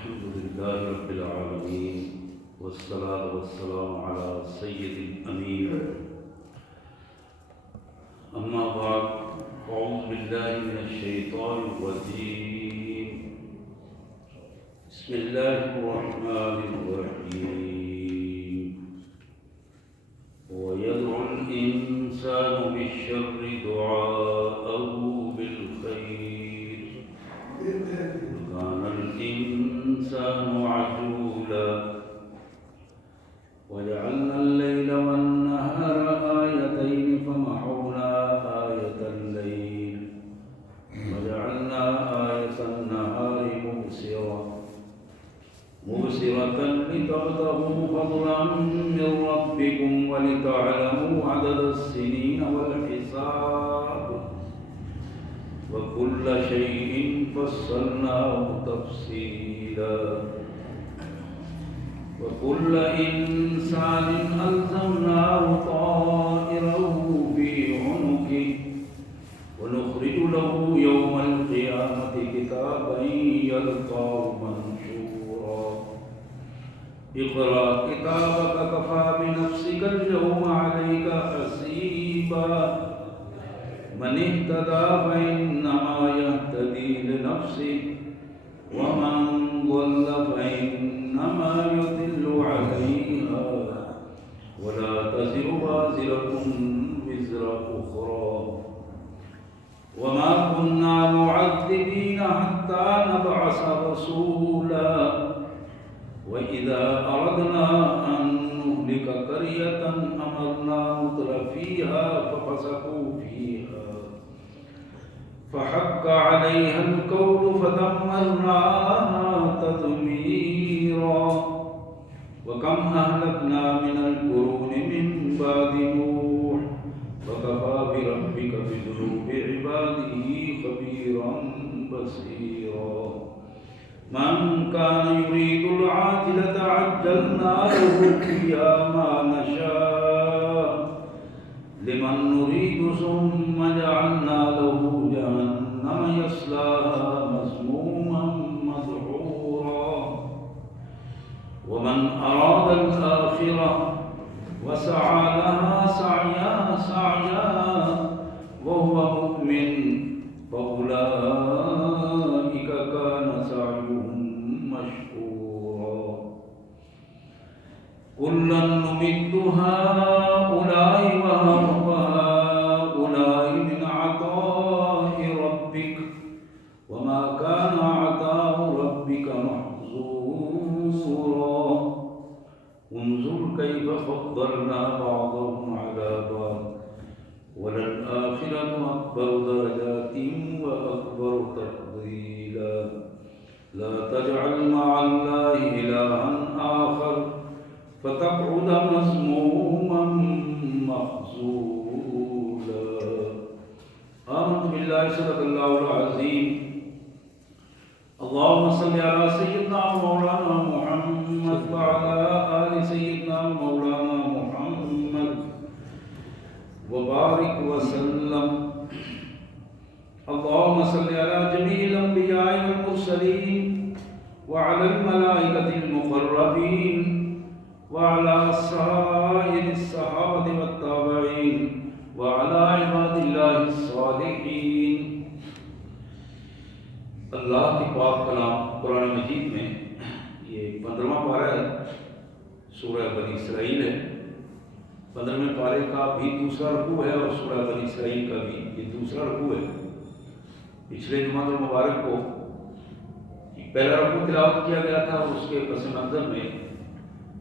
الحمد لله رب العالمين والصلاة والسلام على سيد الأمين. أما بعد، أعوذ بالله من الشيطان الرجيم. بسم الله الرحمن الرحيم. ويدعو الإنسان بالشر دعاءه بالخير وكان الإنسان عجولا. وجعلنا الليل والنهار آيتين فمحونا آية الليل وجعلنا آية النهار مبصرة لتبتغوا فضلا من ربكم ولتعلموا عدد السنين والحساب وكل شيء فصلناه تفصيلا. وكل إنسان ألزمناه طائره في عنقه ونخرج له يوم القيامة كتابا يلقاه منشورا. اقرأ كتابك كفى بنفسك اليوم عليك حسيبا. من اهتدى فإنما يهتدي لنفسه ومن ضل فإنما يضل عليها ولا تزر وازرة وزر أخرى. وما كنا معذبين حتى نبعث رسولا. وإذا أردنا أن نهلك قرية أمرنا مترفيها ففسقوا فيها فحق عليها القول فدمرناها تدميرا. وكم أهلكنا من القرون من بعد نوح وكفى بربك بذنوب عباده خبيرا بصيرا. من كان يريد العاجلة عجلنا له فيها ما نشاء لمن نريد ثم جعلنا له جهنم يصلاها مذموما مدحورا. ومن أراد الآخرة وسعى لها سعيها وهو مؤمن فأولئك كان سعيهم مشكورا. كلا نمد هؤلاء وهؤلاء من عطاء ربك وما كان عطاء ربك محظورا. انظر كيف فضلنا بعضهم على بعض وللآخرة أكبر درجات وأكبر تفضيلا. لا تجعل مع الله إلها آخر فتقعد مذموما مخذولا. آمنت بالله صدق الله العظيم. اللهم صل على سيدنا مولانا محمد وعلى آل سيدنا مولانا محمد وبارك وسلم. اللهم صل على جميع الأنبياء والمرسلين وعلى الملائكة المقربين وعلى سائر الصحابة والتابعين وعلى عباد الله الصالحين. اللہ کی پاک کلام قرآن مجید میں یہ 15واں پارہ ہے، سورہ بنی اسرائیل ہے. 15ویں پارے کا بھی دوسرا رکوع ہے اور سورہ بنی اسرائیل کا بھی یہ دوسرا رکوع ہے. پچھلے جمعہ المبارک کو پہلا رکوع تلاوت کیا گیا تھا اور اس کے پس منظر میں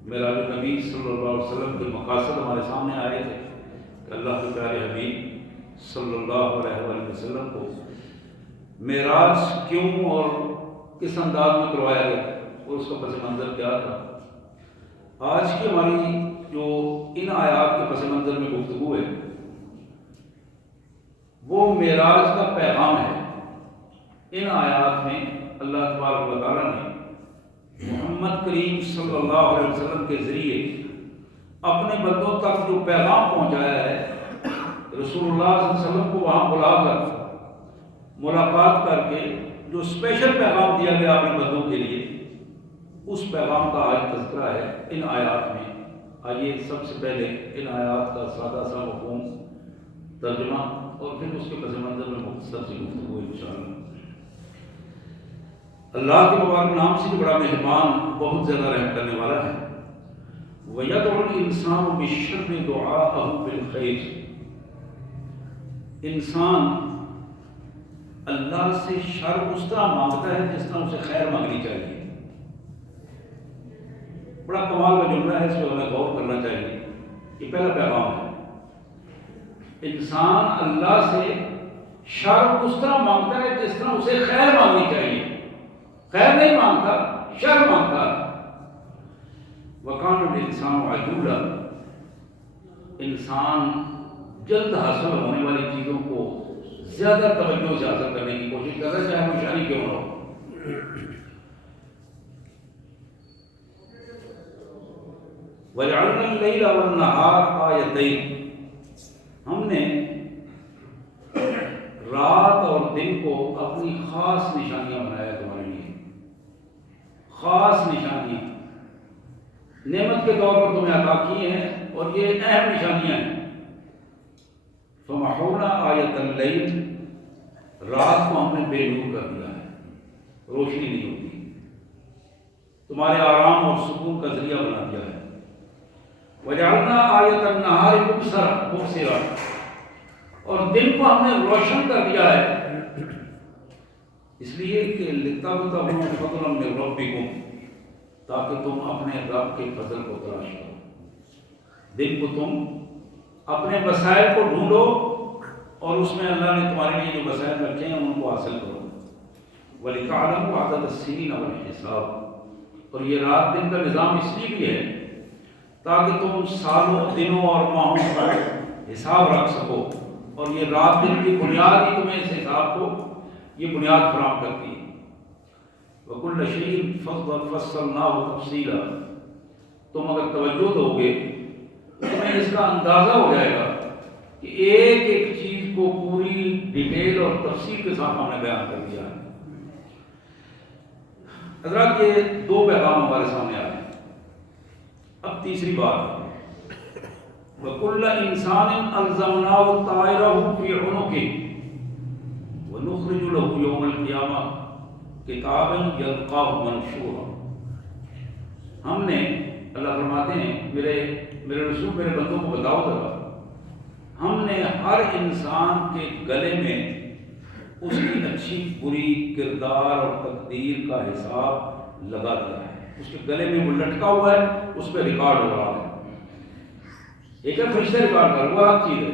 معراج نبی صلی اللہ علیہ وسلم کے مقاصد ہمارے سامنے آئے تھے کہ اللہ کے پیارے حبیب صلی اللہ علیہ وسلم کو معراج کیوں اور کس انداز میں کروایا گیا اور اس کا پس منظر کیا تھا. آج کی ہماری جو ان آیات کے پس منظر میں گفتگو ہے وہ معراج کا پیغام ہے. ان آیات میں اللہ تبارک و تعالیٰ نے محمد کریم صلی اللہ علیہ وسلم کے ذریعے اپنے بندوں تک جو پیغام پہنچایا ہے، رسول اللہ صلی اللہ علیہ وسلم کو وہاں بلا کر ملاقات کر کے جو اسپیشل پیغام دیا گیا اپنے بندوں کے لیے اس پیغام کا آج تذکرہ ہے ان آیات میں۔ آئیے سب سے پہلے ان آیات کا سادہ سا مفہوم ترجمہ اور پھر اس کے پس منظر میں مختصر سی گفتگو انشاءاللہ۔ اللہ کے مبارک نام سے جو بڑا مہربان، بہت زیادہ رحم کرنے والا ہے۔ وَيَدْعُ الْإِنسَانُ بِالشَّرِّ دُعَاءَهُ بِالْخَيْرِ، انسان اللہ سے شر اس طرح مانگتا ہے جس طرح اسے خیر مانگنی چاہیے۔ بڑا کمال کا جملہ ہے، اس پہ ہمیں غور کرنا چاہیے۔ یہ پہلا پیغام ہے، انسان اللہ سے شر اس طرح مانگتا ہے جس طرح اسے خیر مانگنی چاہیے۔ خیر نہیں مانگتا، شر مانگتا۔ وَكَانَ الْإِنسَانُ عَجُولًا، انسان جلد حاصل ہونے والی چیزوں کو زیادہ توجہ سے حاصل کرنے کی کوشش کر رہا ہے، چاہے پریشانی کیوں نہ ہو۔ وَجَعَلْنَا اللَّيْلَ وَالنَّهَارَ آیَتَيْنِ، ہم نے رات اور دن کو اپنی خاص نشانیاں بنایا تمہارے لیے۔ خاص نشانیاں نعمت کے طور پر تمہیں عطا کی ہیں، اور یہ اہم نشانیاں ہیں۔ فَمَحَوْنَا آیَةَ اللَّيْلِ، رات کو ہم نے بے نور کر دیا ہے، روشنی نہیں ہوتی، تمہارے آرام اور سکون کا ذریعہ بنا دیا ہے۔ وَجَعَلْنَا آیَةَ النَّهَارِ مُبْصِرَةً، اور دن کو ہم نے روشن کر دیا ہے، اس لیے کہ لِتَبْتَغُوا فَضْلًا مِّن رَّبِّكُمْ، تاکہ تم اپنے رب کے فضل کو تلاش کرو۔ دن کو تم اپنے وسائل کو ڈھونڈو، اور اس میں اللہ نے تمہارے لیے جو وسائل رکھے ہیں ان کو حاصل کرو۔ وَلِتَعْلَمُوا عَدَدَ السِّنِينَ وَالْحِسَابَ، اور یہ رات دن کا نظام اس لیے بھی ہے تاکہ تم سالوں، دنوں اور ماہوں کا حساب رکھ سکو، اور یہ رات دن کی بنیاد ہی تمہیں اس حساب کو یہ بنیاد فراہم کرتی ہے۔ وَكُلَّ شَيْءٍ فَصَّلْنَاهُ تَفْصِيلًا، تم اگر توجہ دو گے تو تمہیں اس کا اندازہ ہو جائے گا کہ ایک ایک چیز کو پوری ڈیٹیل اور تفصیل کے ساتھ ہم نے بیان کر دیا ہے۔ حضرات، یہ دو پیغام ہمارے سامنے آئے۔ اب تیسری بات، وَكُلَّ إِنسَانٍ أَلْزَمْنَاهُ طَائِرَهُ فِي عُنُقِهِ وَنُخْرِجُ لَهُ يَوْمَ الْقِيَامَةِ كِتَابًا يَلْقَاهُ مَنشُورًا، ہم نے، اللہ فرماتے ہیں میرے رسول میرے بندوں کو بتاؤ ذرا، ہم نے ہر انسان کے گلے میں اس کی اچھی بری کردار اور تقدیر کا حساب لگا دیا ہے۔ اس کے گلے میں وہ لٹکا ہوا ہے، اس پہ ریکارڈ ہو رہا ہے۔ ایک ہے فرشتہ ریکارڈ کر، وہ ہر چیز ہے،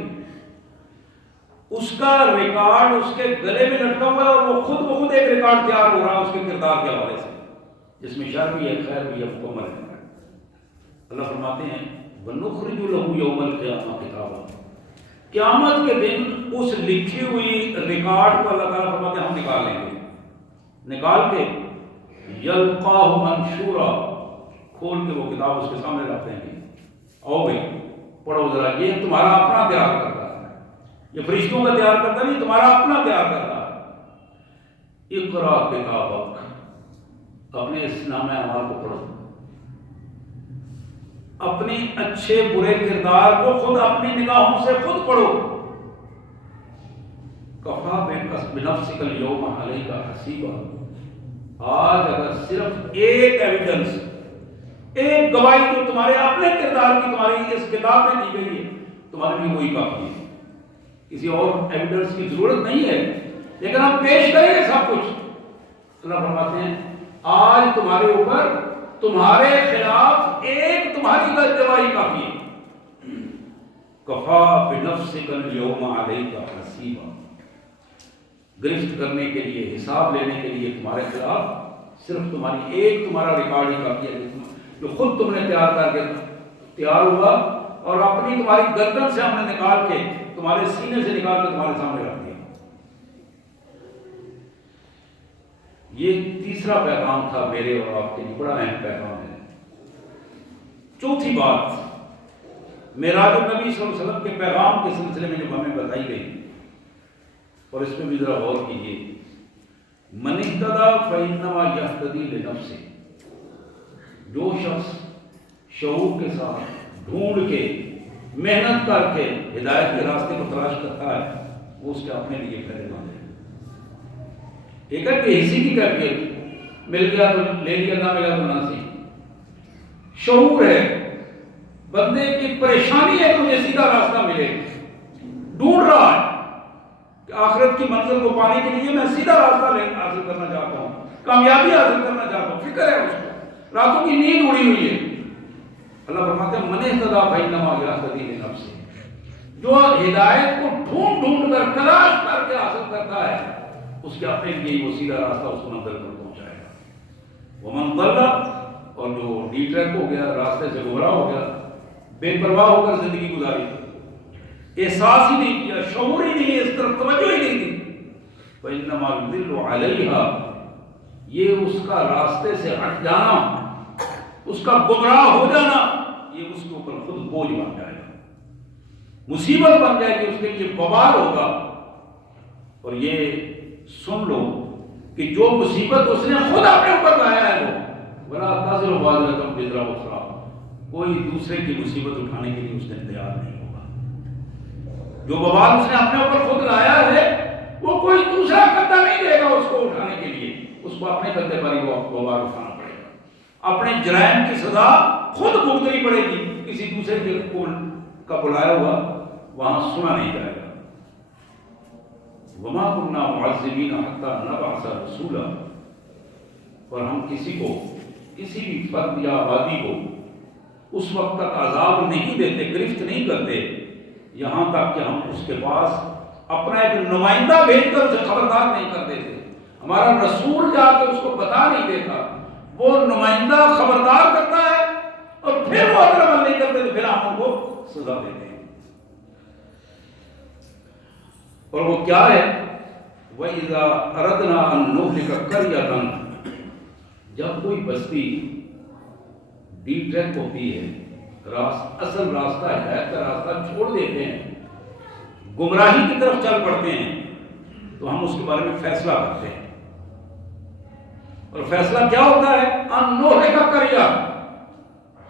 اس کا ریکارڈ اس کے گلے میں لٹکا ہوا ہے، اور وہ خود بخود ایک ریکارڈ تیار ہو رہا ہے اس کے کردار کے حوالے سے، جس میں شر بھی ہے، خیر بھی ہے، مکمل ہے۔ اللہ فرماتے ہیں وَنُخْرِجُ لَهُ يَوْمَ الْقِيَامَةِ كِتَابًا، قیامت کے دن اس لکھی ہوئی ریکارڈ کو اللہ تعالیٰ فرماتے ہیں ہم نکال لیں گے، نکال کے یلقاہ منشورا، کھول کے وہ کتاب اس کے سامنے رکھ دیں گے، آؤ بھائی پڑھو ذرا، یہ تمہارا اپنا تیار کرتا ہے، یہ فرشتوں کا تیار کرتا نہیں، تمہارا اپنا تیار کرتا ہے۔ اقرا کتابک، اپنے اس نامہ اعمال کو پڑھو، اپنی اچھے برے کردار کو خود اپنی نگاہوں سے خود پڑھو۔ کفا بنفسک اليوم علیک حسیبا، آج اگر صرف ایک ایویڈنس، ایک گواہی جو تمہارے اپنے کردار کی تمہاری اس کتاب میں دی گئی ہے، تمہارے لیے وہی کافی ہے، کسی اور ایویڈنس کی ضرورت نہیں ہے، لیکن ہم پیش کریں گے سب کچھ۔ اللہ فرماتے ہیں آج تمہارے اوپر، تمہارے خلاف ایک تمہاری گواہی کافی ہے۔ کفا بنفسک اليوم علیک حسیبا، گرفت کرنے کے لیے، حساب لینے کے لیے تمہارے خلاف صرف تمہاری ایک تمہارا ریکارڈ ہی کافی ہے، جو خود تم نے تیار کر کے تیار ہوا، اور اپنی تمہاری گردن سے ہم نے نکال کے، تمہارے سینے سے نکال کے تمہارے سامنے رکھ دیا۔ یہ تیسرا پیغام تھا میرے اور آپ کے لیے، بڑا اہم پیغام ہے۔ چوتھی بات، معراج النبی صلی اللہ علیہ وسلم کے پیغام کے سلسلے میں جو ہمیں بتائی گئی، اور اس میں بھی ذرا غور کیجیے، من اہتدی فانما یہتدی لنفسہ، جو شخص شعور کے ساتھ ڈھونڈ کے محنت کر کے ہدایت کے راستے کو تلاش کرتا ہے وہ اس کے اپنے لیے فائدے مند ہے۔ ایک ہے کہ اسی کی کیفیت، مل گیا تو لے لیا، نہ ملا تو نہ سی۔ شعور ہے بندے کی پریشانی ہے کہ مجھے سیدھا راستہ ملے، ڈھونڈ رہا ہے کہ آخرت کی منزل کو پانے کے لیے میں سیدھا راستہ حاصل کرنا چاہتا ہوں، کامیابی حاصل کرنا چاہتا ہوں، فکر ہے اس کو، راتوں کی نیند اڑی ہوئی ہے۔ اللہ فرماتے ہیں من اہتدی فانما یہتدی لنفسہ، جو ہدایت کو ڈھونڈ ڈھونڈ کر تلاش کر کے حاصل کرتا ہے اس کے اپنے لیے وہ سیدھا راستہ اس کو منزل پر پہنچائے گا۔ ومن ضل، اور جو ڈی ٹریک ہو گیا، راستے سے گمراہ ہو گیا، بے پرواہ ہو کر زندگی گزاری، احساس ہی نہیں کیا، شعور ہی نہیں، اس طرف توجہ ہی نہیں دی، فانما یضل علیہا، یہ اس کا راستے سے ہٹ جانا، اس کا گمراہ ہو جانا، یہ اس کے اوپر خود بوجھ بن جائے گا، مصیبت بن جائے گی، اس کے لیے وبال ہوگا۔ اور یہ سن لو کہ جو مصیبت اس نے خود اپنے اوپر لایا ہے وہ ولا تزر وازرۃ وزر اخری، کوئی دوسرے کی مصیبت اٹھانے کے لیے اس نے تیار نہیں ہوگا۔ جو وبال اس نے اپنے اوپر خود لایا ہے وہ کوئی دوسرا کندھا نہیں دے گا اس کو اٹھانے کے لیے، اس کو اپنے کندھے پر ہی وہ وبال اٹھانا پڑے گا، اپنے جرائم کی سزا خود بھگتنی پڑے گی، کسی دوسرے کے کا بلایا ہوا وہاں سنا نہیں جائے گا۔ وما كنا معذبین حتی نبعث رسولا، اور ہم کسی کو، کسی بھی فرد یا آبادی کو اس وقت تک عذاب نہیں دیتے، گرفت نہیں کرتے یہاں تک کہ ہم اس کے پاس اپنا ایک نمائندہ بھیج کر اسے خبردار نہیں کرتے تھے۔ ہمارا رسول جا کے اس کو بتا نہیں دیتا، وہ نمائندہ خبردار کرتا ہے اور پھر وہ اگر عمل نہیں کرتے تو پھر ہم ان کو سزا دیتے ہیں۔ اور وہ کیا ہے؟ وَإِذَا أَرَدْنَا أَن نُهْلِكَ قَرْيَةً، جب کوئی بستی ڈی ٹریک ہوتی ہے، اصل راستہ ہدایت کا راستہ چھوڑ دیتے ہیں، گمراہی کی طرف چل پڑتے ہیں، تو ہم اس کے بارے میں فیصلہ کرتے ہیں۔ اور فیصلہ کیا ہوتا ہے؟ ان نہلک قریہ،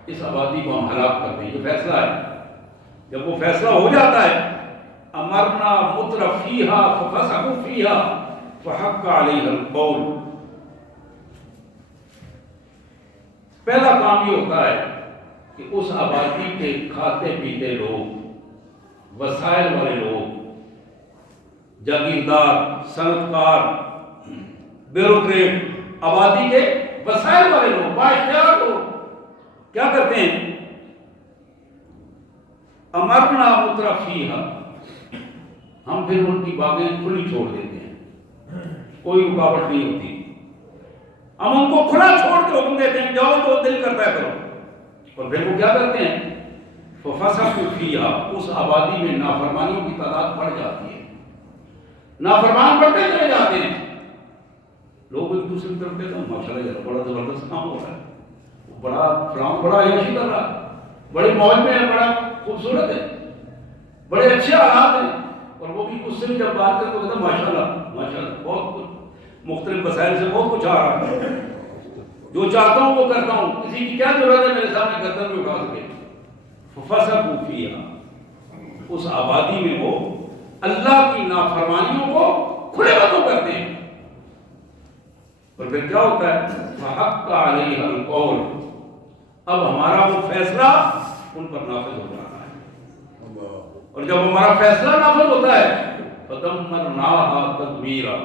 اس آبادی کو ہم ہلاک کرتے ہیں، یہ فیصلہ ہے۔ جب وہ فیصلہ ہو جاتا ہے، امرنا مترفیہا ففسقوا فیہا فحق علیہا القول، پہلا کام یہ ہوتا ہے کہ اس آبادی کے کھاتے پیتے لوگ، وسائل والے لوگ، جاگیردار، صنعتکار، بیوروکریٹ، آبادی کے وسائل والے لوگ، بااختیار لوگ کیا کرتے ہیں؟ امرنا مترفیہا، ہم پھر ان کی باغیں کھلی چھوڑ دیتے ہیں، کوئی رکاوٹ نہیں ہوتی، ہم ان کو کھلا چھوڑ کے حکم دیتے ہیں جاؤ جو دل کرتا ہے کرو۔ اور پھر وہ کیا کرتے ہیں؟ فَفَسَقُوا فِيهَا، اس آبادی میں نافرمانیوں کی تعداد بڑھ جاتی ہے، نافرمان بڑھتے چلے جاتے ہیں، لوگ ایک دوسرے کی طرف کہتے ہیں ماشاءاللہ یہ بڑا زبردست کام ہو رہا ہے، بڑا فلاں بڑا عیاشی کر رہا ہے، بڑی موج میں ہے، بڑا خوبصورت ہے، بڑے اچھے حالات ہیں، اور وہ بھی اس سے بھی جب بات کرتے ہیں ماشاءاللہ ماشاءاللہ بہت کچھ مختلف وسائل سے بہت کچھ آ رہا ہے، جو چاہتا ہوں وہ کرتا ہوں، کسی کی کیا ضرورت ہے میرے سامنے گردن بھی اٹھا سکے۔ فَفَسَقُوا فِيهَا، اس آبادی میں وہ اللہ کی نافرمانیوں کو کھلے باتوں کرتے ہیں، اور پھر کیا ہوتا ہے؟ فَحَقَّ عَلَيْهَا الْقَوْلُ، اب ہمارا وہ فیصلہ ان پر نافذ ہو جاتا ہے، اور جب ہمارا فیصلہ نافذ ہوتا ہے فَدَمَّرْنَاهَا تَدْمِيرًا،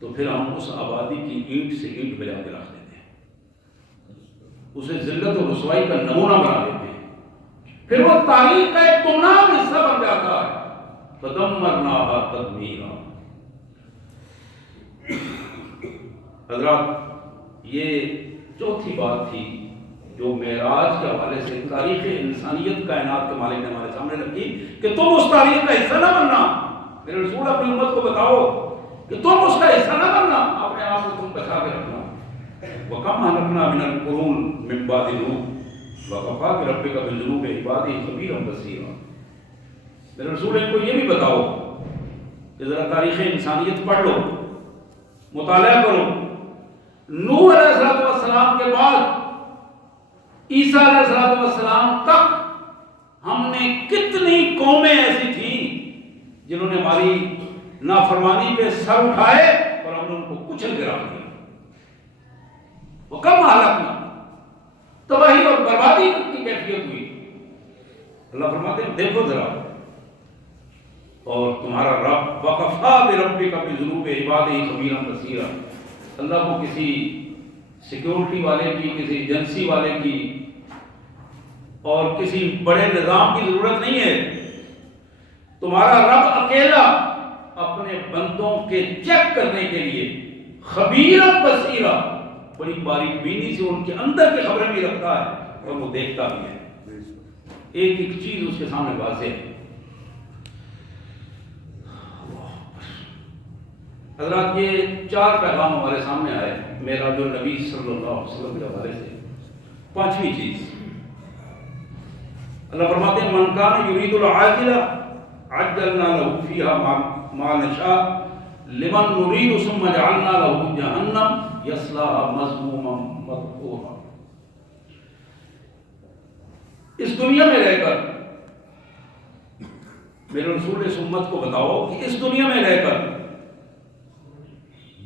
تو پھر ہم اس آبادی کی اینٹ سے اینٹ بجا کے رکھ دیتے ہیں، اسے ذلت و رسوائی کا نمونہ بنا دیتے ہیں، پھر وہ تاریخ کا ایک گمنام حصہ بن جاتا ہے۔ فَدَمَّرْنَاهَا تَدْمِيرًا۔ حضرات یہ چوتھی بات تھی جو معراج کے حوالے سے تاریخ انسانیت کائنات کے مالک نے ہمارے سامنے رکھی کہ تم اس تاریخ کا حصہ نہ بننا، میرے رسول اپنی امت کو بتاؤ کہ تم اس کا حصہ نہ بننا، اپنے آپ کو تم بچا کے رکھنا۔ وَكَمْ أَهْلَكْنَا مِنَ الْقُرُونِ مِنْ بَعْدِ نُوحٍ وَكَفَىٰ بِرَبِّكَ بِذُنُوبِ عِبَادِهِ خَبِيرًا بَصِيرًا۔ میرے رسول ان کو یہ بھی بتاؤ کہ ذرا تاریخ انسانیت پڑھ لو، مطالعہ کرو، نوح علیہ السلام کے بعد عیسیٰ علیہ السلام تک ہم نے کتنی قومیں ایسی تھیں جنہوں نے ہماری نافرمانی پہ سر اٹھائے اور ہم نے ان کو کچل کے رکھ دیا. وہ کم حالت میں تباہی اور بربادی کی کیفیت ہوئی. اللہ فرماتے ہیں دیکھو ذرا، اور تمہارا رب وکفا بربک بذنوب عبادہ خبیرا بصیرا. اللہ کو کسی سیکیورٹی والے کی، کسی ایجنسی والے کی اور کسی بڑے نظام کی ضرورت نہیں ہے. تمہارا رب اکیلا اپنے بندوں کے چیک کرنے کے لیے خبیرا بصیرا، بڑی باریک بینی سے ان کے اندر کی خبریں بھی رکھتا ہے اور وہ دیکھتا بھی ہے. ایک ایک چیز اس کے سامنے واضح ہے. حضرات یہ 4 پیغام ہمارے سامنے آئے معراج النبی صلی اللہ علیہ وسلم کے حوالے سے. 5ویں چیز اللہ فرماتے ہیں من کان یرید العاجلہ عجلنا له فیہا ما نشاء لمن نرید ثم جعلنا له جہنم یصلاها مذموما مدحورا. اس دنیا میں رہ کر میرے رسول اس امت کو بتاؤ کہ اس دنیا میں رہ کر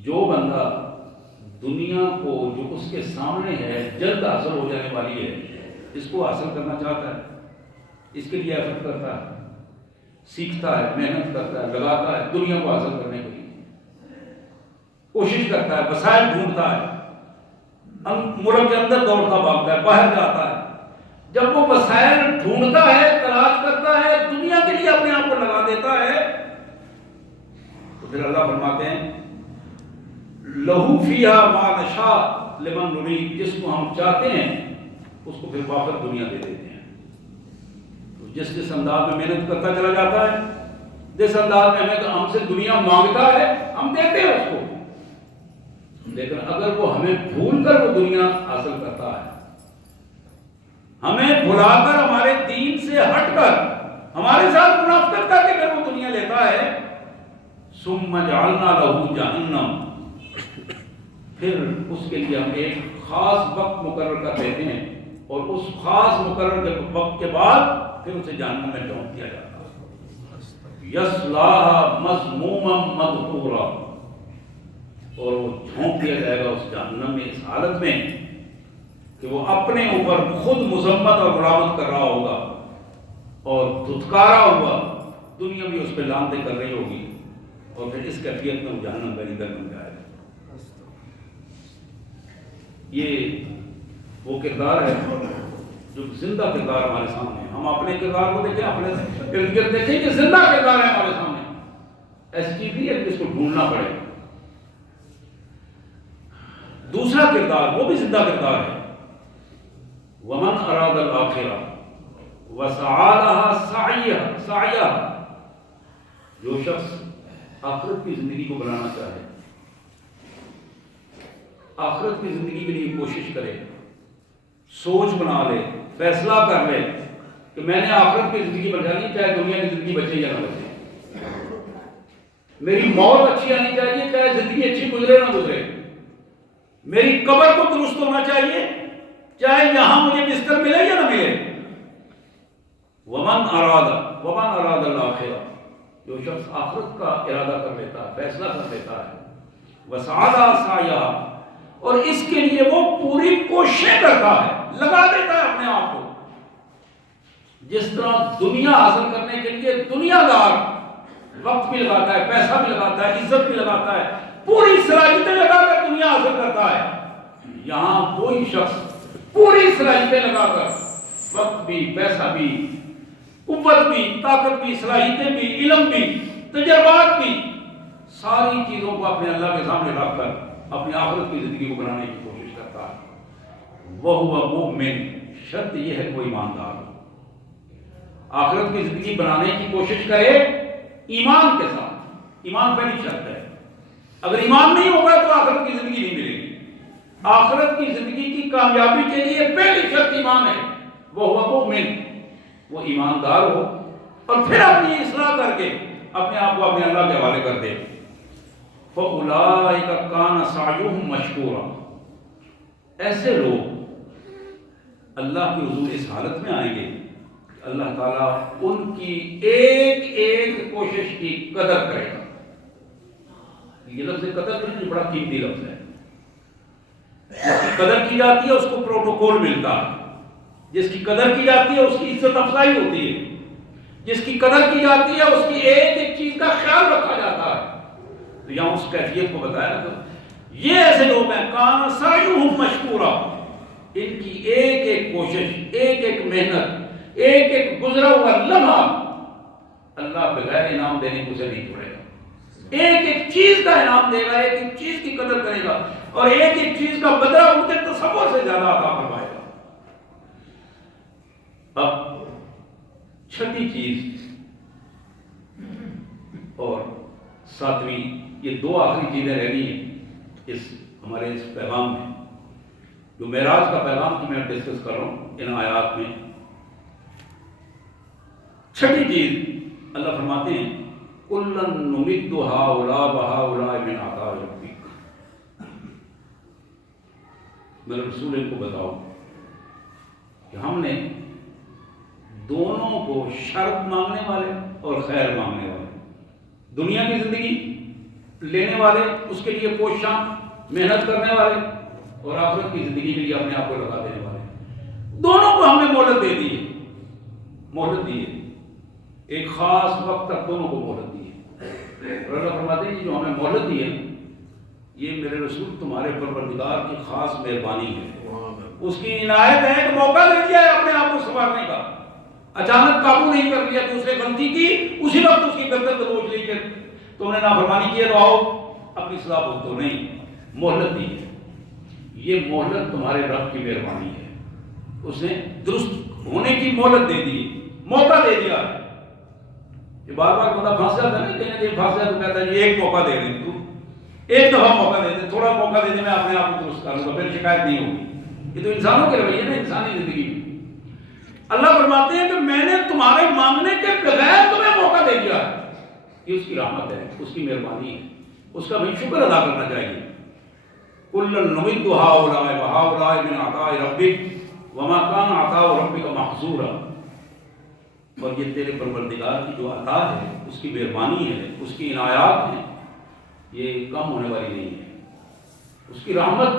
جو بندہ دنیا کو جو اس کے سامنے ہے جلد حاصل ہو جانے والی ہے اس کو حاصل کرنا چاہتا ہے، اس کے لیے ایفرٹ کرتا ہے، سیکھتا ہے، محنت کرتا ہے، لگاتا ہے دنیا کو حاصل کرنے کے لیے، کوشش کرتا ہے، وسائل ڈھونڈتا ہے، ملک کے اندر دوڑتا بھاگتا ہے، باہر جاتا ہے. جب وہ وسائل ڈھونڈتا ہے، تلاش کرتا ہے، دنیا کے لیے اپنے آپ کو لگا دیتا ہے، تو پھر اللہ فرماتے ہیں لہو فیہا ما نشاء لمن نرید، جس کو ہم چاہتے ہیں اس کو پھر واپس دنیا دے دیتے ہیں. جس انداز میں محنت کرتا چلا جاتا ہے، جس انداز میں ہم سے دنیا مانگتا ہے ہم دیتے ہیں اس کو. لیکن اگر وہ ہمیں بھول کر وہ دنیا حاصل کرتا ہے، ہمیں بھلا کر ہمارے دین سے ہٹ کر ہمارے ساتھ منافقت کر کے پھر وہ دنیا لیتا ہے، ثم جعلنا له جہنم، پھر اس کے لیے ہم ایک خاص وقت مقرر کر دیتے ہیں اور اس خاص مقرر وقت کے بعد پھر اسے جہنم میں جھونک دیا جاتا ہے. یصلاها مذموما مدحورا، اور وہ جھونک دیا جائے گا اس جہنم میں اس حالت میں کہ وہ اپنے اوپر خود مذمت اور ملامت کر رہا ہوگا اور دھتکارا ہوا، دنیا بھی اس پہ لعنتیں کر رہی ہوگی اور پھر اس کیفیت میں وہ جہنم کا ایندھن بن جائے گا. یہ وہ کردار ہے جو زندہ کردار ہمارے سامنے ہے. ہم اپنے کردار کو دیکھیں، اپنے ارد گرد دیکھیں کہ زندہ کردار ہے ہمارے سامنے. ایسی چیز نہیں ہے کہ اس کو ڈھونڈنا پڑے. دوسرا کردار وہ بھی زندہ کردار ہے. ومن اراد الاخرہ وسعى لها سعیها، جو شخص آخرت کی زندگی کو بنانا چاہے، آخرت کی زندگی کے لیے کوشش کرے، سوچ بنا لے، فیصلہ کر لے کہ میں نے آخرت کی زندگی بچانی، چاہے دنیا کی زندگی بچے یا نہ بچے. میری موت اچھی آنی چاہیے، چاہے زندگی اچھی گزرے نہ گزرے. میری قبر کو درست ہونا چاہیے، چاہے یہاں مجھے بستر ملے یا نہ ملے. ومن اراد الاخرہ، جو شخص آخرت کا ارادہ کر لیتا ہے، فیصلہ کر لیتا ہے، وسعى لها سعیها، اور اس کے لیے وہ پوری کوشش کرتا ہے، لگا دیتا ہے اپنے آپ کو. جس طرح دنیا حاصل کرنے کے لیے دنیا دار وقت بھی لگاتا ہے، پیسہ بھی لگاتا ہے، عزت بھی لگاتا ہے، پوری صلاحیتیں لگا کر دنیا حاصل کرتا ہے، یہاں کوئی شخص پوری صلاحیتیں لگا کر وقت بھی، پیسہ بھی، قوت بھی، طاقت بھی، صلاحیتیں بھی، علم بھی، تجربات بھی، ساری چیزوں کو اپنے اللہ کے سامنے رکھ کر اپنی آخرت کی زندگی کو بنانے کی کوشش کرتا ہے. وَهُوَ مُؤْمِنٌ، شرط یہ ہے کہ وہ ایماندار ہو. آخرت کی زندگی بنانے کی کوشش کرے ایمان کے ساتھ. ایمان پہلی شرط ہے. اگر ایمان نہیں ہوگا تو آخرت کی زندگی نہیں ملے گی. آخرت کی زندگی کی کامیابی کے لیے پہلی شرط ایمان ہے. وَهُوَ مُؤْمِنٌ، وہ ایماندار ہو اور پھر اپنی اصلاح کر کے اپنے آپ کو اپنے اللہ کے حوالے کر دے. فَأُولَٰئِكَ كَانَ سَعْيُهُمْ مَشْكُورًا، ایسے لوگ اللہ کے حضور اس حالت میں آئیں گے کہ اللہ تعالیٰ ان کی ایک ایک کوشش کی قدر کرے گا. یہ لفظ قدر نہیں، بڑا قیمتی لفظ ہے. جس کی قدر کی جاتی ہے اس کو پروٹوکول ملتا ہے، جس کی قدر کی جاتی ہے اس کی عزت افزائی ہوتی ہے، جس کی قدر کی جاتی ہے اس کی ایک ایک چیز کا خیال رکھا جاتا ہے. تو یہاں اس کیفیت کو بتایا تو یہ ایسے لوگ ہیں کان سعیہم مشکورا، ان کی ایک ایک کوشش، ایک ایک محنت، ایک ایک گزرا ہوا لمحہ اللہ بغیر انعام دینے کو سے نہیں چھوڑے گا. ایک ایک چیز کا انعام دے گا، ایک ایک چیز کی قدر کرے گا اور ایک ایک چیز کا بدلہ ان کے تصور سے زیادہ عطا فرمائے گا. اب چھٹی چیز اور ساتویں، یہ دو آخری چیزیں رہ گئی ہیں اس ہمارے اس پیغام میں، جو معراج کا پیغام کی میں ڈسکس کر رہا ہوں ان آیات میں. چھٹی چیز اللہ فرماتے ہیں کُلًّا نُمِدُّ هَٰؤُلَاءِ وَهَٰؤُلَاءِ مِنْ عَطَاءِ رَبِّكَ. میرے رسول ان کو بتاؤ کہ ہم نے دونوں کو شرط مانگنے والے اور خیر مانگنے والے، دنیا کی زندگی لینے والے، اس کے لیے کوشاں محنت کرنے والے، اور آخرت کی زندگی کے لیے اپنے آپ کو لگا دینے والے، دونوں کو ہم نے مہلت دے دی ہے. مہلت دی ہے، ایک خاص وقت تک دونوں کو مہلت دی ہے. اور اللہ فرماتے ہیں جو ہمیں مہلت دی ہے یہ میرے رسول تمہارے پروردگار کی خاص مہربانی ہے، اس کی عنایت ہے کہ موقع دے دیا ہے اپنے آپ کو سنوارنے کا. اچانک قابو نہیں کر لیا، دوسرے غلطی کی اسی وقت اس کی گردن دبوچ لی کہ تم نے نافرمانی کی ہے تو آؤ اپنی اصلاح ہو. تو نہیں، مہلت دی ہے. یہ مہلت تمہارے رب کی مہربانی ہے، اس نے درست ہونے کی مہلت دے دی، موقع دے دیا. یہ بار بار بندہ پھنس جاتا ہے نا، کہیں کہیں پھنس جاتا تو کہتا ہے یہ ایک موقع دے دیں، تو ایک دفعہ موقع دے دیں، تھوڑا موقع دے دیں، میں اپنے آپ کو درست کر لوں گا، پھر شکایت نہیں ہوگی. یہ تو انسانوں کے رویے نا، انسانی زندگی میں. اللہ فرماتے ہیں کہ میں نے تمہارے مانگنے کے بغیر تمہیں موقع دے دیا ہے. یہ اس کی رحمت ہے، اس کی مہربانی ہے، اس کا بھی شکر ادا کرنا چاہیے. کُلًّا نُمِدُّ هَٰؤُلَاءِ وَهَٰؤُلَاءِ مِنْ عَطَاءِ رَبِّكَ وَمَا كَانَ عَطَاءُ رَبِّكَ مَحْظُورًا. اور یہ تیرے پروردگار کی جو عطا ہے، اس کی مہربانی ہے، اس کی عنایات ہیں، یہ کم ہونے والی نہیں ہے. اس کی رحمت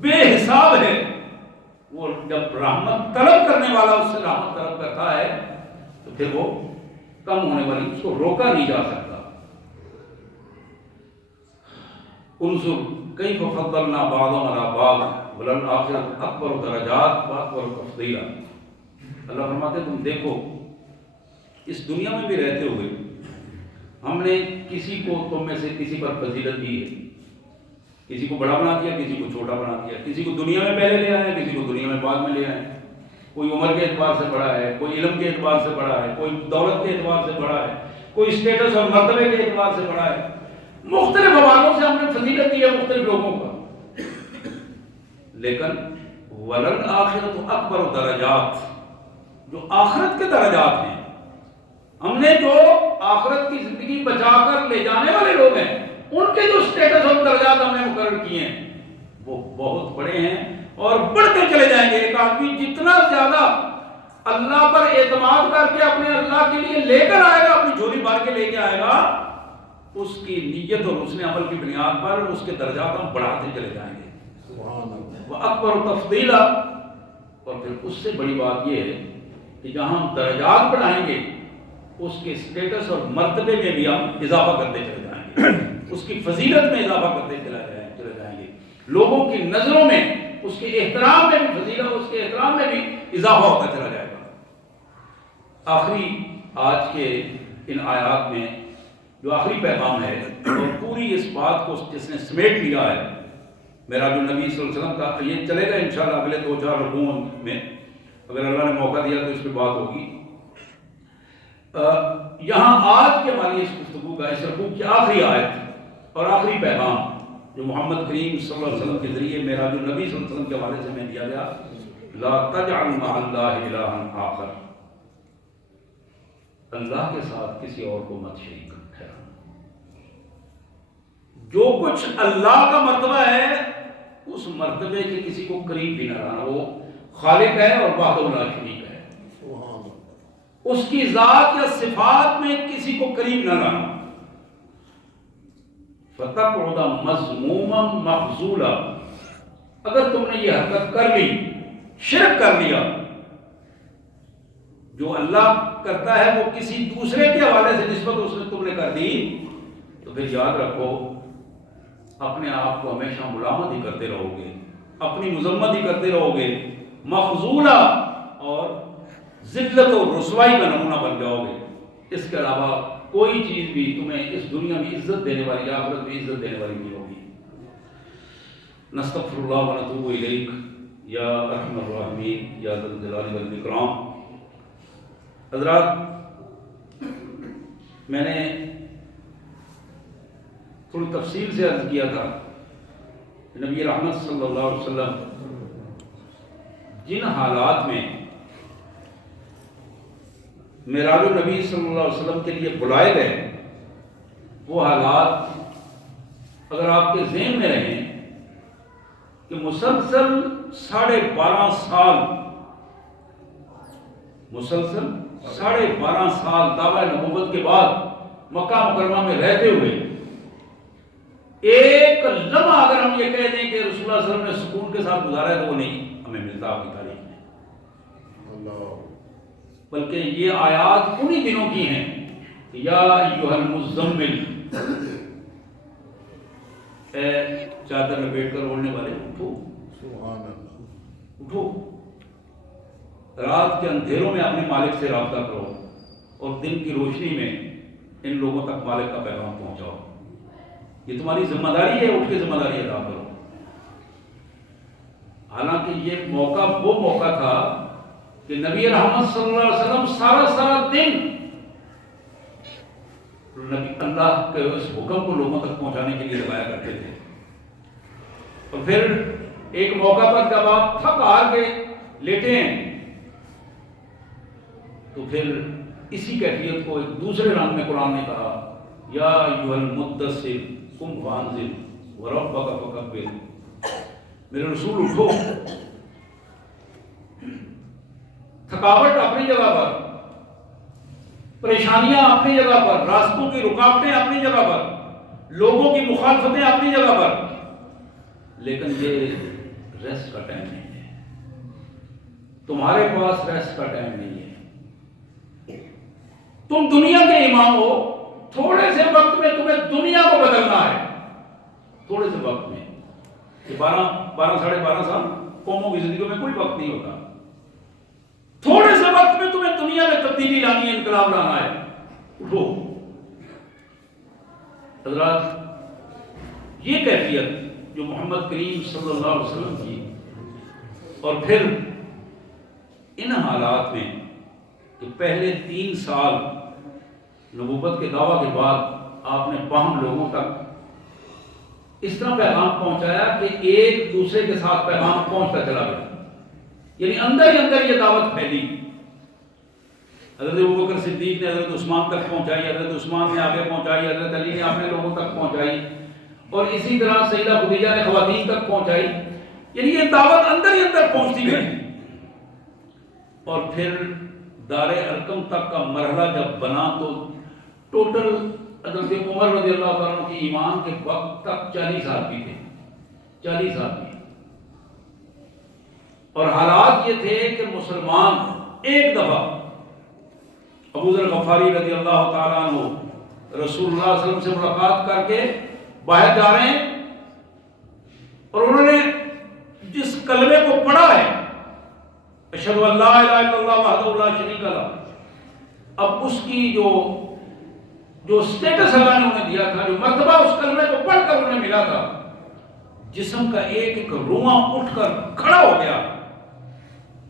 بے حساب ہے. وہ جب رحمت طلب کرنے والا اس سے رحمت طلب کرتا ہے تو پھر وہ کم ہونے والی، اس کو روکا نہیں جا سکتا. انظر کیف فضلنا بعضهم علی بعض وللآخرۃ اکبر درجات واکبر تفضیلا. اللہ فرماتے ہیں تم دیکھو اس دنیا میں بھی رہتے ہوئے ہم نے کسی کو تم میں سے کسی پر فضیلت دی ہے، کسی کو بڑا بنا دیا، کسی کو چھوٹا بنا دیا، کسی کو دنیا میں پہلے لے آئے، کسی کو دنیا میں بعد میں لے آئے. کوئی عمر کے اعتبار سے بڑا ہے، کوئی علم کے اعتبار سے بڑا ہے، کوئی دولت کے اعتبار سے بڑا ہے، کوئی اسٹیٹس اور مرتبے کے اعتبار سے بڑا ہے. مختلف حوالوں سے ہم نے فضیلت دی ہے مختلف لوگوں کا. لیکن وللآخرۃ اکبر درجات، جو آخرت کے درجات ہیں، ہم نے جو آخرت کی زندگی بچا کر لے جانے والے لوگ ہیں، ان کے جو اسٹیٹس اور درجات ہم نے مقرر کیے ہیں وہ بہت بڑے ہیں اور بڑھتے چلے جائیں گے. ایک آدمی جتنا زیادہ اللہ پر اعتماد کر کے اپنے اللہ کے لیے لے کر آئے گا، اپنی جھولی بھر کے لے کے آئے گا، اس کی نیت اور حسن عمل کی بنیاد پر اس کے درجات ہم بڑھاتے چلے جائیں گے. وہ اکبر تفضیلا. اور پھر اس سے بڑی بات یہ ہے کہ جہاں ہم درجات بڑھائیں گے اس کے اسٹیٹس اور مرتبے میں بھی ہم اضافہ کرتے چلے جائیں گے، اس کی فضیلت میں اضافہ کرتے چلے جائیں گے. لوگوں کی نظروں میں اس کے احترام میں بھی فضیلت، اس کے احترام میں بھی اضافہ ہوتا چلا جائے گا. آخری آج کے ان آیات میں جو آخری پیغام ہے اور پوری اس بات کو جس نے سمیٹ لیا ہے میرا جو نبی صلی اللہ علیہ وسلم کا، یہ چلے گا انشاءاللہ اگلے 2-4 رکوعوں میں، اگر اللہ نے موقع دیا تو اس پہ بات ہوگی. یہاں آج کے ہماری اس گفتگو کا، اس رکوع کی آخری آیت اور آخری پیغام جو محمد کریم صلی اللہ علیہ وسلم کے ذریعے میرا جو نبی صلی اللہ علیہ وسلم کے حوالے سے میں دیا گیا، لا تجعل مع اللہ الہا آخر، اللہ کے ساتھ کسی اور کو مت شریک ٹھہرانا. جو کچھ اللہ کا مرتبہ ہے اس مرتبے کے کسی کو قریب بھی نہ لانا. وہ خالق ہے اور وحدہ لا شریک ہے. اس کی ذات یا صفات میں کسی کو قریب نہ لانا. فَتَقْعُدَ مَذْمُومًا مَخْذُولًا، اگر تم نے یہ حرکت کر لی، شرک کر لیا، جو اللہ کرتا ہے وہ کسی دوسرے کے حوالے سے نسبت اس نے تم نے کر دی، تو پھر یاد رکھو اپنے آپ کو ہمیشہ ملامت ہی کرتے رہو گے، اپنی مذمت ہی کرتے رہو گے، مخذولا اور ذلت و رسوائی کا نمونہ بن جاؤ گے. اس کے علاوہ کوئی چیز بھی تمہیں اس دنیا میں عزت دینے والی، آخرت میں عزت دینے والی نہیں ہوگی. نستغفر اللہ و نتوب الیک یا ارحم الراحمین یا ذا الجلال والاکرام. حضرات، میں نے تھوڑی تفصیل سے عرض کیا تھا کہ نبی رحمت صلی اللہ علیہ وسلم جن حالات میں معراج النبی صلی اللہ علیہ وسلم کے لیے بلائے گئے، وہ حالات اگر آپ کے ذہن میں رہیں کہ مسلسل 12.5 سال، مسلسل 12.5 سال دعویٰ نبوت کے بعد مکہ مکرمہ میں رہتے ہوئے ایک لمحہ اگر ہم یہ کہہ دیں کہ رسول اللہ صلی اللہ علیہ وسلم نے سکون کے ساتھ گزارا ہے تو وہ نہیں ہمیں ملتا آپ کی تاریخ میں. بلکہ یہ آیات انہی دنوں کی ہیں کہ یا ایھا المزمل، اے چادر لپیٹ کر اوڑھنے والے اٹھو، سبحان اللہ، اٹھو، رات کے اندھیروں میں اپنے مالک سے رابطہ کرو اور دن کی روشنی میں ان لوگوں تک مالک کا پیغام پہنچاؤ. یہ تمہاری ذمہ داری ہے، اٹھ کے ذمہ داری ادا کرو. حالانکہ یہ موقع وہ موقع تھا کہ نبی رحمت صلی اللہ علیہ وسلم سارا دن نبی اللہ کے اس حکم کو لوگوں تک پہنچانے کے لیے لگایا کرتے تھے. اور پھر ایک موقع پر جب آپ تھک ہار کے لیٹے ہیں تو پھر اسی کیفیت کو ایک دوسرے رنگ میں قرآن نے کہا یا ایھا المدثر قم فانذر وربک فکبر، میرے رسول اٹھو. تھکاوٹ اپنی جگہ پر، پریشانیاں اپنی جگہ پر، راستوں کی رکاوٹیں اپنی جگہ پر، لوگوں کی مخالفتیں اپنی جگہ پر، لیکن یہ ریسٹ کا ٹائم نہیں ہے. تمہارے پاس ریسٹ کا ٹائم نہیں ہے. تم دنیا کے امام ہو، تھوڑے سے وقت میں تمہیں دنیا کو بدلنا ہے. تھوڑے سے وقت میں، 12 ساڑھے 12 سال قوموں کی زندگیوں میں کوئی وقت نہیں ہوتا. تھوڑے سے وقت میں تمہیں دنیا میں تبدیلی لانی ہے، انقلاب لانا ہے. اٹھو. حضرات، یہ کیفیت جو محمد کریم صلی اللہ علیہ وسلم کی، اور پھر ان حالات میں کہ پہلے 3 سال نبوت کے دعویٰ کے بعد آپ نے باہم لوگوں تک اس طرح پیغام پہنچایا کہ ایک دوسرے کے ساتھ پیغام پہنچتا چلا گیا. یعنی اندر ہی اندر یہ دعوت پھیلی. حضرت ابوبکر صدیق نے حضرت عثمان تک پہنچائی، حضرت عثمان نے آگے پہنچائی، حضرت علی نے اپنے لوگوں تک پہنچائی، اور اسی طرح سیدہ خدیجہ نے خواتین تک پہنچائی. یعنی یہ دعوت اندر ہی اندر پہنچتی گئی. اور پھر دار ارقم تک کا مرحلہ جب بنا تو ٹوٹل حضرت عمر رضی اللہ تعالیٰ عنہ کی ایمان کے وقت تک 40 آدمی تھے. 40 آدمی. اور حالات یہ تھے کہ مسلمان ایک دفعہ ابو ذر غفاری رضی اللہ تعالیٰ عنہ رسول اللہ صلی اللہ علیہ وسلم سے ملاقات کر کے باہر جا رہے ہیں، اور انہوں نے جس کلمے کو پڑھا ہے اشہد ان لا الہ الا اللہ وحدہ لا شریک لہ، اب اس کی جو سٹیٹس اللہ نے انہیں دیا تھا، جو مرتبہ اس کلمے کو پڑھ کر انہیں ملا تھا، جسم کا ایک ایک رواں اٹھ کر کھڑا ہو گیا.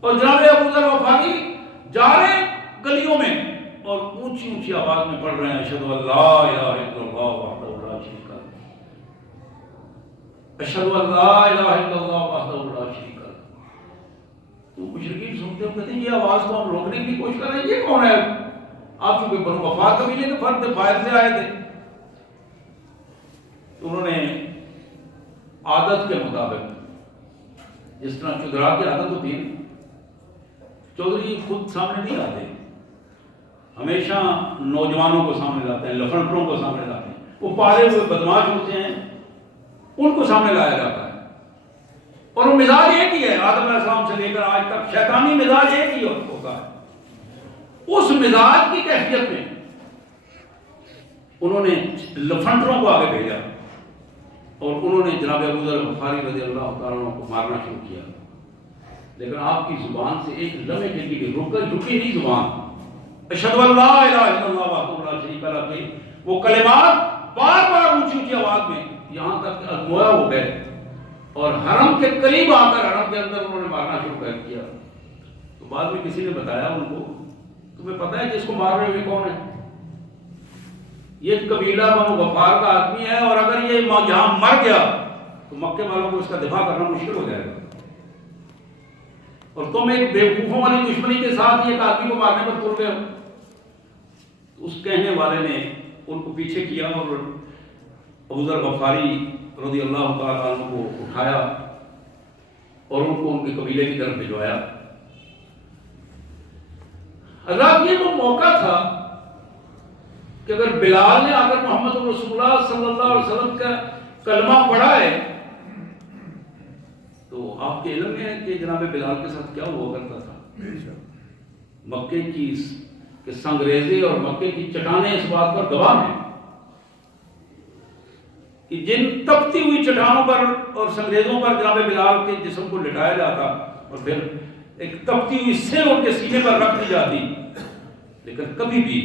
اور جناب ابو ذر غفاری جا رہے ہیں گلیوں میں اور اونچی اونچی آواز میں پڑھ رہے ہیں اشہد ان لا الہ الا اللہ وحدہ لا شریک لہ، اشہد ان لا الہ الا اللہ وحدہ لا شریک لہ. تو مشرکین سنتے ہیں، کہتے ہیں یہ آواز کو ہم روکنے کی کوشش کر رہے ہیں، یہ کون ہے؟ آپ چونکہ بنو غفار قبیلے کے فرد باہر سے آئے تھے. تو انہوں نے عادت کے مطابق، جس طرح چدرا کی عادت ہوتی ہے، چودھری خود سامنے نہیں آتے، ہمیشہ نوجوانوں کو سامنے لاتے ہیں، لفنڈروں کو سامنے لاتے ہیں، وہ پالے ہوئے بدماش ہوتے ہیں ان کو سامنے لایا جاتا ہے۔ اور وہ مزاج ایک ہی ہے، آدم علیہ السلام سے لے کر آج تک شیطانی مزاج ایک ہی ہوتا ہے۔ اس مزاج کی کیفیت میں انہوں نے لفنڈروں کو آگے بھیجا اور انہوں نے جناب ابو ذر غفاری رضی اللہ تعالیٰ عنہ کو مارنا شروع کیا، لیکن آپ کی زبان سے ایک لمحے کے لیے رکی نہیں زبان، اشہد ان لا الہ الا اللہ وحدہ لا شریک لہ کے وہ کلمات بار بار اونچی اونچی آواز میں یہاں تک کہ ازمویا ہو گئے اور حرم کے قریب آ کر حرم کے اندر انہوں نے مارنا شروع کر دیا۔ تو بعد میں کسی نے بتایا ان کو، تمہیں پتہ ہے جس کو مار رہے ہوئے کون ہے؟ یہ قبیلہ بنو غفار کا آدمی ہے، اور اگر یہ یہاں مر گیا تو مکے والوں کو اس کا دفاع کرنا مشکل ہو جائے گا، اور تم ایک بیوقوفوں والی دشمنی کے ساتھ ایک آدمی کو مارنے پر تل گئے ہو۔ اس کہنے والے نے ان کو پیچھے کیا اور ابو ذر غفاری رضی اللہ تعالیٰ عنہ کو اٹھایا اور ان کو ان کے قبیلے کی طرف بھجوایا۔ حضرات یہ وہ موقع تھا کہ اگر بلال نے آ کر محمد رسول اللہ صلی اللہ علیہ وسلم کا کلمہ پڑھا ہے تو آپ کے علم میں ہے کہ جناب بلال کے ساتھ کیا ہوا کرتا تھا۔ مکے کی کہ سنگریزے اور مکے کی چٹانیں اس بات پر گواہ ہیں کہ جن تپتی ہوئی چٹانوں پر اور سنگریزوں پر جناب بلال کے جسم کو لٹایا جاتا اور پھر ایک تپتی ہوئی سر ان کے سینے پر رکھ دی جاتی، لیکن کبھی بھی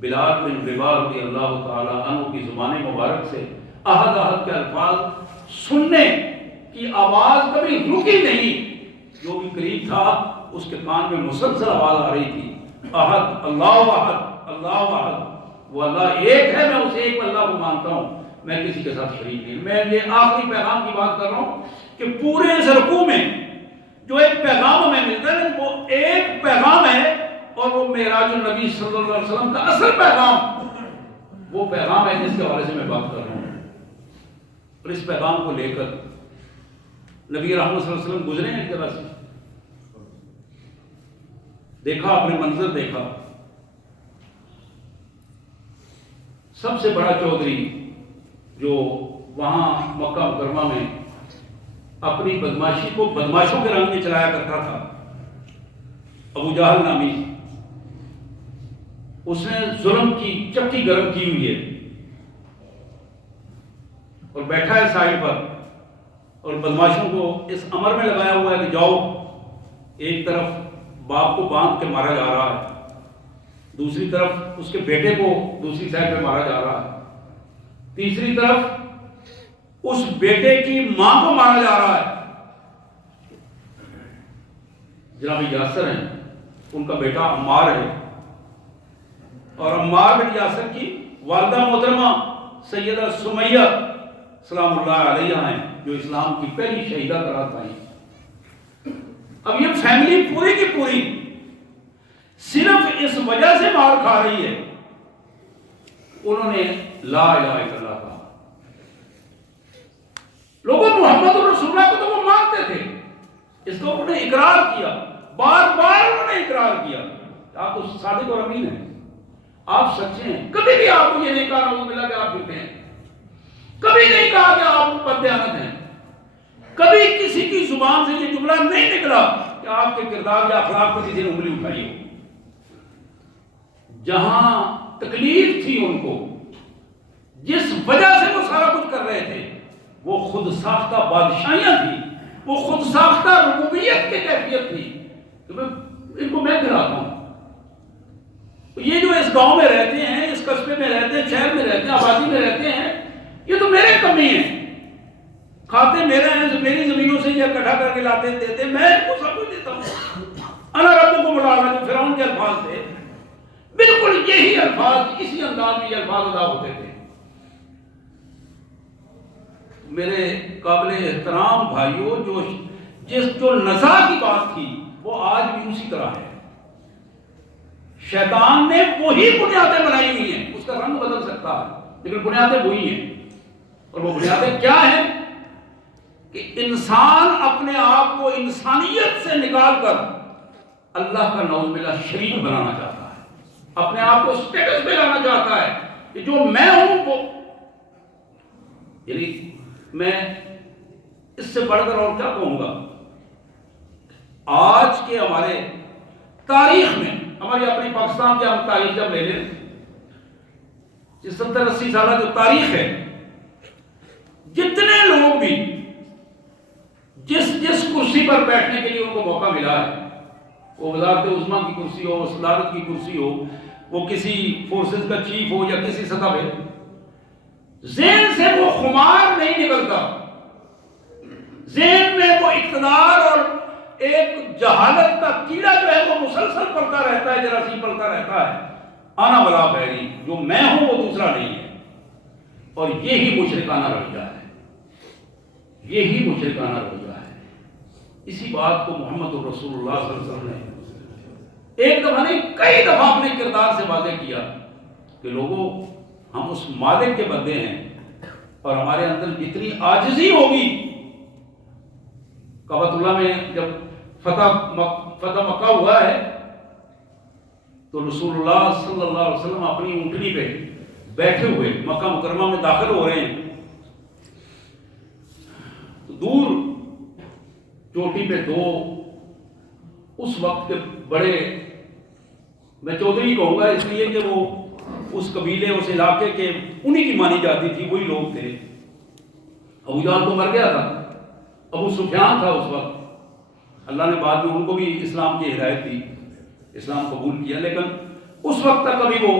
بلال بن رباح رضی اللہ تعالی عنہ کی زبان مبارک سے احد احد کے الفاظ سننے کی آواز کبھی رکی نہیں۔ جو بھی قریب تھا اس کے کان میں مسلسل آواز آ رہی تھی، احد، اللہ احد، اللہ احد، وہ اللہ ایک ہے، میں اسے ایک اللہ کو مانتا ہوں، میں کسی کے ساتھ شریک نہیں۔ میں یہ آخری پیغام کی بات کر رہا ہوں کہ پورے اس رکوع میں جو ایک پیغام ہمیں ملتا ہے وہ ایک پیغام ہے، اور وہ معراج النبی صلی اللہ علیہ وسلم کا اصل پیغام وہ پیغام ہے جس کے حوالے سے میں بات کر رہا ہوں۔ اور اس پیغام کو لے کر نبی رحمت صلی اللہ علیہ وسلم گزرے ہیں ایک طرح سے، دیکھا، اپنے منظر دیکھا۔ سب سے بڑا چودھری جو وہاں مکہ مکرمہ میں اپنی بدماشی کو بدماشوں کے رنگ میں چلایا کرتا تھا، ابو جہل نامی، اس نے ظلم کی چکی گرم کی ہوئی ہے اور بیٹھا ہے سائڈ پر، اور بدماشوں کو اس امر میں لگایا ہوا ہے کہ جاؤ، ایک طرف باپ کو باندھ کے مارا جا رہا ہے، دوسری طرف اس کے بیٹے کو دوسری سائڈ پہ مارا جا رہا ہے، تیسری طرف اس بیٹے کی ماں کو مارا جا رہا ہے۔ جناب یاسر ہیں، ان کا بیٹا عمار ہے، اور عمار بن یاسر کی والدہ محترمہ سیدہ سمیہ سلام اللہ علیہا ہیں، جو اسلام کی پہلی شہیدہ قرار پائیں۔ اب یہ فیملی پوری کی پوری صرف اس وجہ سے مار کھا رہی ہے، انہوں نے لا الہ الا اللہ کہا۔ لوگوں محمد رسول اللہ کو تو وہ مانتے تھے، اس کو انہوں نے اقرار کیا، بار بار انہوں نے اقرار کیا کہ آپ تو صادق اور امین ہیں، آپ سچے ہیں۔ کبھی بھی آپ کو یہ نہیں کہا نعوذ باللہ کہ آپ جھوٹے ہیں، کبھی نہیں کہا کہ آپ بددیانت ہیں، کبھی کسی کی زبان سے یہ جملہ نہیں نکلا کہ آپ کے کردار یا اخلاق پر کسی نے انگلی اٹھائی ہو۔ جہاں تکلیف تھی ان کو، جس وجہ سے وہ سارا کچھ کر رہے تھے، وہ خود ساختہ بادشاہیاں تھی، وہ خود ساختہ ربوبیت کی کیفیت تھی کہ ان کو میں کراتا ہوں۔ یہ جو اس گاؤں میں رہتے ہیں، اس قصبے میں رہتے ہیں، شہر میں رہتے ہیں، آبادی میں رہتے ہیں، یہ تو میرے کمی ہیں، کھاتے میرے ہیں، میری زمینوں سے یہ اکٹھا کر کے لاتے دیتے، میں ان کو سب کچھ دیتا ہوں۔ انا ربکم الاعلی جو فرعون کے الفاظ تھے، بالکل یہی الفاظ، اسی انداز میں یہ الفاظ ادا ہوتے تھے۔ میرے قابل احترام بھائیوں، جو نزا کی بات تھی وہ آج بھی اسی طرح ہے۔ شیطان نے وہی بنیادیں بنائی ہوئی ہیں، اس کا رنگ بدل سکتا ہے لیکن بنیادیں وہی ہیں، اور وہ بنیادیں کیا ہیں کہ انسان اپنے آپ کو انسانیت سے نکال کر اللہ کا نعوذ باللہ شریک بنانا چاہتا ہے، اپنے آپ کو سٹیٹس پہ لانا چاہتا ہے کہ جو میں ہوں وہ، یعنی میں اس سے بڑھ کر اور کیا کہوں گا. آج کے ہمارے تاریخ میں، ہماری اپنی پاکستان کی ہم تاریخ جب لے لیں، 70-80 سالہ جو تاریخ ہے، جتنے لوگ بھی جس کرسی پر بیٹھنے کے لیے ان کو موقع ملا ہے، وہ وزارت عظمیٰ کی کرسی ہو، صدارت کی کرسی ہو، وہ کسی فورسز کا چیف ہو یا کسی سطح پہ، ذہن سے وہ خمار نہیں نکلتا، ذہن میں وہ اقتدار اور ایک جہالت کا کیڑا جو ہے وہ مسلسل پلتا رہتا ہے، جراثیم پلتا رہتا ہے. آنا ولا بہری، جو میں ہوں وہ دوسرا نہیں ہے. اور یہی مشرکانہ رویہ ہے، یہی مشرکانہ رویہ ہے. اسی بات کو محمد رسول اللہ صلی اللہ علیہ وسلم نے ایک دفعہ نہیں کئی دفعہ اپنے کردار سے واضح کیا کہ لوگوں، ہم اس مالک کے بندے ہیں، اور ہمارے اندر جتنی عاجزی ہوگی. کعبۃ اللہ میں جب فتح مکہ ہوا ہے تو رسول اللہ صلی اللہ علیہ وسلم اپنی اونٹنی پہ بیٹھے ہوئے مکہ مکرمہ میں داخل ہو رہے ہیں، تو دور چوٹی پہ دو اس وقت کے بڑے، میں چودھری کہوں گا اس لیے کہ وہ اس قبیلے، اس علاقے کے انہی کی مانی جاتی تھی، وہی لوگ تھے. ابو جہل تو مر گیا تھا، ابو سفیان تھا اس وقت. اللہ نے بعد میں ان کو بھی اسلام کی ہدایت دی، اسلام قبول کیا، لیکن اس وقت تک ابھی وہ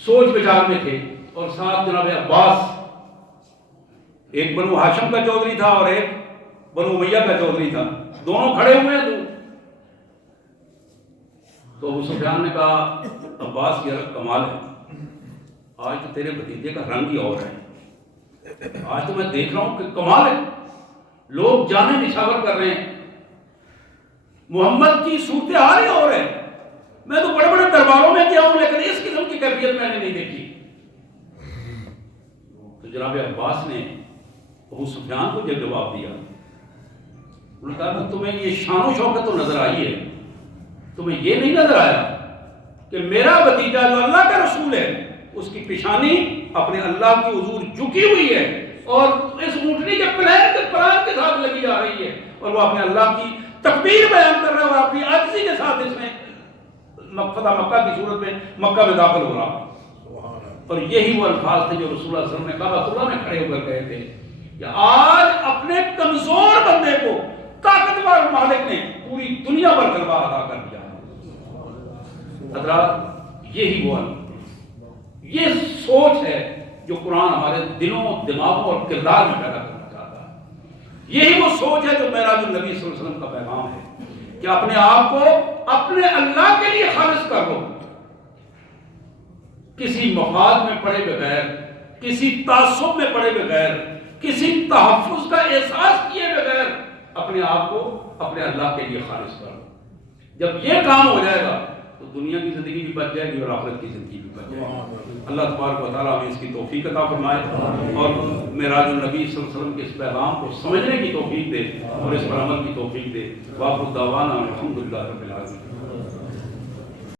سوچ بچار میں تھے. اور ساتھ جناب عباس، ایک بنو ہاشم کا چودھری تھا اور ایک بنو امیہ کا چودھری تھا، دونوں کھڑے ہوئے ہیں. تو ابو سفیان نے کہا عباس یہ کمال ہے، آج تو تیرے بھتیجے کا رنگ ہی اور ہے، آج تو میں دیکھ رہا ہوں کہ کمال ہے، لوگ جانیں نچھاور کر رہے ہیں، محمد کی صورتحال ہی اور ہے. میں تو بڑے بڑے درباروں میں گیا ہوں لیکن اس قسم کی کیفیت میں نے نہیں دیکھی. تو جناب عباس نے ابو سفیان کو جب جواب دیا، انہوں نے کہا تمہیں یہ شان و شوکت تو نظر آئی ہے، تمہیں یہ نہیں نظر آیا کہ میرا بھتیجا جو اللہ کا رسول ہے اس کی پیشانی اپنے اللہ کی حضور جھکی ہوئی ہے اور اس اونٹنی کے پران کے ساتھ لگی جا رہی ہے، اور وہ اپنے اللہ کی تکبیر بیان کر رہا ہے اور اپنی عاجزی کے ساتھ اس میں فتح مکہ کی صورت میں مکہ میں داخل ہو رہا. اور یہی وہ الفاظ تھے جو رسول اللہ صلی اللہ علیہ وسلم نے کعبۃ اللہ میں کھڑے ہو کر کہے تھے کہ آج اپنے کمزور بندے کو طاقتور مالک نے پوری دنیا پر غلبہ ادا کر دیا ہے. حضرات، یہی وہ یہ سوچ ہے جو قرآن ہمارے دلوں، دماغوں اور کردار میں پیدا کرنا چاہتا ہے. یہی وہ سوچ ہے جو معراج النبی صلی اللہ علیہ وسلم کا پیغام ہے کہ اپنے آپ کو اپنے اللہ کے لیے خالص کر لو، کسی مفاد میں پڑے بغیر، کسی تعصب میں پڑے بغیر، کسی تحفظ کا احساس کیے بغیر اپنے آپ کو اپنے اللہ کے لیے خالص کرو. جب یہ کام ہو جائے گا تو دنیا کی زندگی بھی بچ جائے گی اور آخرت کی زندگی بھی بچ جائے گی. اللہ تبارک و تعالیٰ ہمیں اس کی توفیق عطا فرمائے اور معراج النبی صلی اللہ علیہ وسلم کے اس پیغام کو سمجھنے کی توفیق دے اور اس پر عمل کی توفیق دے. وآخر دعوانا الحمدللہ رب العالمین.